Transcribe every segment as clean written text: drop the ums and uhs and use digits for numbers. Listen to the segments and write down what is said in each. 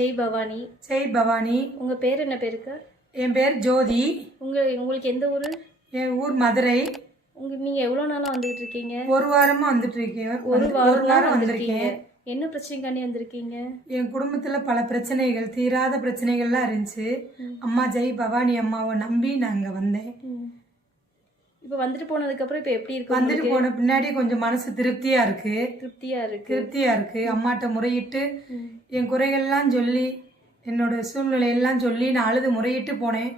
ஜெய் பவானி. ஜெய் பவானி. உங்க பேர் என்ன பேருக்கு? என் பேர் ஜோதி. உங்களுக்கு எந்த ஊரு? என் ஊர் மதுரை. நீங்க எவ்வளவு நாளா வந்துட்டு இருக்கீங்க? ஒரு வாரமா வந்துட்டு இருக்கேன். ஒரு வாரம் வந்திருக்கீங்க. என்ன பிரச்சனைக்காண்டி வந்திருக்கீங்க? என் குடும்பத்துல பல பிரச்சனைகள், தீராத பிரச்சனைகள்லாம் இருந்துச்சு. அம்மா ஜெய் பவானி அம்மாவை நம்பி நாங்க வந்தேன். இப்ப வந்துட்டு போனதுக்கு அப்புறம் இப்ப எப்படி இருக்கு? வந்துட்டு போன பின்னாடி கொஞ்சம் மனசு திருப்தியா இருக்கு. திருப்தியா இருக்கு. அம்மாட்ட முறையிட்டு என் குறைகள்லாம் சொல்லி, என்னோட சூழ்நிலையெல்லாம் சொல்லி நான் அழுது முறையிட்டு போனேன்.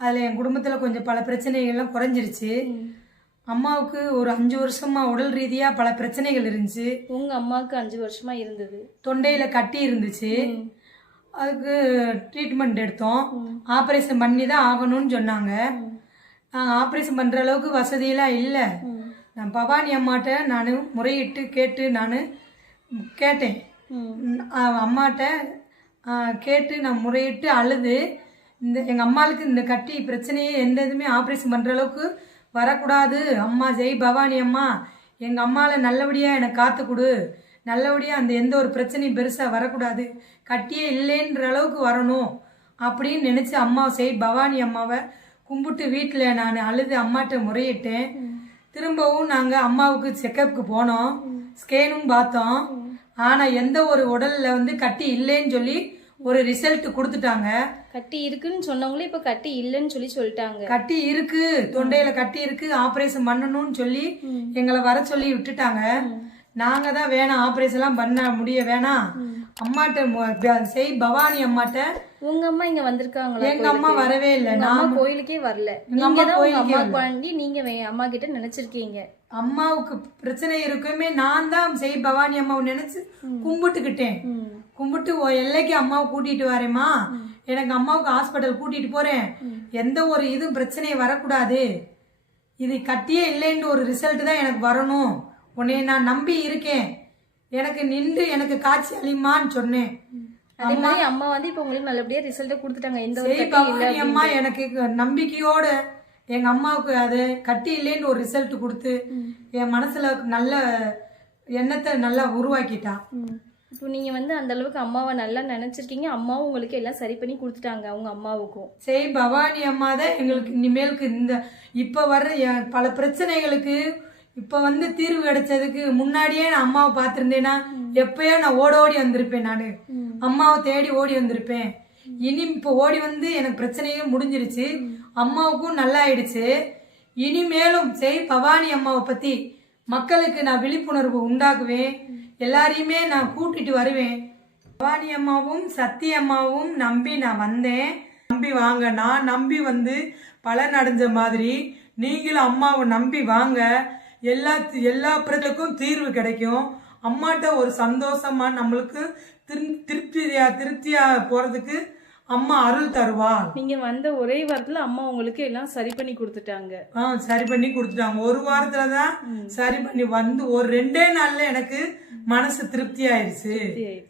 அதுல என் குடும்பத்துல கொஞ்சம் பல பிரச்சனைகள்லாம் குறைஞ்சிருச்சு. அம்மாவுக்கு ஒரு 5 வருஷமா உடல் ரீதியா பல பிரச்சனைகள் இருந்துச்சு. உங்க அம்மாவுக்கு 5 வருஷமா இருந்தது. தொண்டையில கட்டி இருந்துச்சு. அதுக்கு ட்ரீட்மெண்ட் எடுத்தோம். ஆப்ரேஷன் பண்ணி தான் ஆகணும்னு சொன்னாங்க. ஆப்ரேஷன் பண்ற அளவுக்கு வசதியெல்லாம் இல்லை. நான் பவானி அம்மாட்ட நான் முறையிட்டு கேட்டு நான் கேட்டேன். அம்மாட்ட கேட்டு நான் முறையிட்டு அழுது, எங்கள் அம்மாவுக்கு இந்த கட்டி பிரச்சனையே எந்த இதுவுமே ஆப்ரேஷன் பண்ணுற அளவுக்கு வரக்கூடாது. அம்மா ஜெய் பவானி அம்மா, எங்கள் அம்மாவில் நல்லபடியாக எனக்கு காத்து கொடு, நல்லபடியாக அந்த எந்த ஒரு பிரச்சனையும் பெருசாக வரக்கூடாது, கட்டியே இல்லைன்ற அளவுக்கு வரணும் அப்படின்னு நினச்சி அம்மாவை ஜெய் பவானி அம்மாவை கும்பிட்டு வீட்டில் நான் அழுது அம்மாட்ட முறையிட்டேன். திரும்பவும் நாங்கள் அம்மாவுக்கு செக்கப்புக்கு போனோம். ஸ்கேனும் பார்த்தோம். ஆனால் எந்த ஒரு உடலில் கட்டி இல்லைன்னு சொல்லி ஒரு ரிசல்ட் கொடுத்துட்டாங்க. கட்டி இருக்குன்னு சொன்னவங்களே இப்ப கட்டி இல்லைன்னு சொல்லிட்டாங்க. கட்டி இருக்கு, தொண்டையில கட்டி இருக்கு, ஆபரேஷன் பண்ணணும்னு சொல்லி எங்களை வர சொல்லி விட்டுட்டாங்க. நாங்க தான் வேணாம், ஆபரேஷன்லாம் பண்ண முடிய வேணாம், அம்மாட்ட செய் பவானி அம்மாட்ட. உங்க அம்மா இங்க வந்திருக்காங்களா? எங்க அம்மா வரவே இல்லை. நான் கோயிலுக்கே வரல. நீங்க தான் உங்க அம்மாக்கு நீங்க அம்மா கிட்ட நினைச்சிருக்கீங்க. அம்மாவுக்கு பிரச்சனை இருக்குமே நான் தான் செய் பவானி அம்மாவை நினைச்சு கும்பிட்டுக்கிட்டேன். கும்பிட்டு எல்லைக்கு அம்மாவை கூட்டிட்டு வரேம்மா, எனக்கு அம்மாவுக்கு ஹாஸ்பிட்டல் கூட்டிட்டு போறேன், எந்த ஒரு இதுவும் பிரச்சனையே வரக்கூடாது, இது கட்டியே இல்லைன்னு ஒரு ரிசல்ட் தான் எனக்கு வரணும், உன்னை நான் நம்பி இருக்கேன், எனக்கு நின்று எனக்கு காட்சி அளிமான்னு சொன்னேன். அதே மாதிரி அம்மா இப்ப உங்களுக்கு நல்லபடியா ரிசல்ட் கொடுத்துட்டாங்க. எந்த ஒரு அம்மா எனக்கு நம்பிக்கையோட எங்க அம்மாவுக்கு அது கட்டி இல்லைன்னு ஒரு ரிசல்ட் கொடுத்து என் மனசுல நல்ல எண்ணத்தை நல்லா உருவாக்கிட்டா. இப்போ நீங்க அந்த அளவுக்கு அம்மாவை நல்லா நினைச்சிருக்கீங்க. அம்மாவும் உங்களுக்கு எல்லாம் சரி பண்ணி கொடுத்துட்டாங்க. அவங்க அம்மாவுக்கும் சரி பவானி அம்மா தான் எங்களுக்கு இனிமேலுக்கு இந்த இப்ப வர்ற பல பிரச்சனைகளுக்கு இப்ப தீர்வு கிடைச்சதுக்கு முன்னாடியே நான் அம்மாவை பார்த்திருந்தேன்னா எப்பயோ நான் ஓடி வந்திருப்பேன். நானு அம்மாவை தேடி ஓடி வந்திருப்பேன். இனி இப்ப ஓடி எனக்கு பிரச்சனையும் முடிஞ்சிருச்சு, அம்மாவுக்கும் நல்லா ஆயிடுச்சு. இனிமேலும் செய் பவானி அம்மாவை பத்தி மக்களுக்கு நான் விழிப்புணர்வு உண்டாக்குவேன். எல்லாரையுமே நான் கூட்டிட்டு வருவேன். பவானி அம்மாவும் சத்தி அம்மாவும் நம்பி நான் வந்தேன். நம்பி வாங்க, நான் நம்பி பலன் அடைஞ்ச மாதிரி நீங்களும் அம்மாவை நம்பி வாங்க. எல்லா பிரச்சனைக்கும் தீர்வு கிடைக்கும். அம்மாட்ட ஒரு சந்தோஷமா நம்மளுக்கு திருப்தியா போறதுக்கு அம்மா அருள் தருவா. நீங்க வந்த ஒரே வாரத்துல அம்மா உங்களுக்கு எல்லாம் சரி பண்ணி கொடுத்துட்டாங்க. சரி பண்ணி கொடுத்துட்டாங்க. ஒரு வாரத்துலதான் சரி பண்ணி ஒரு 2 நாள்ல எனக்கு மனசு திருப்தி ஆயிடுச்சு.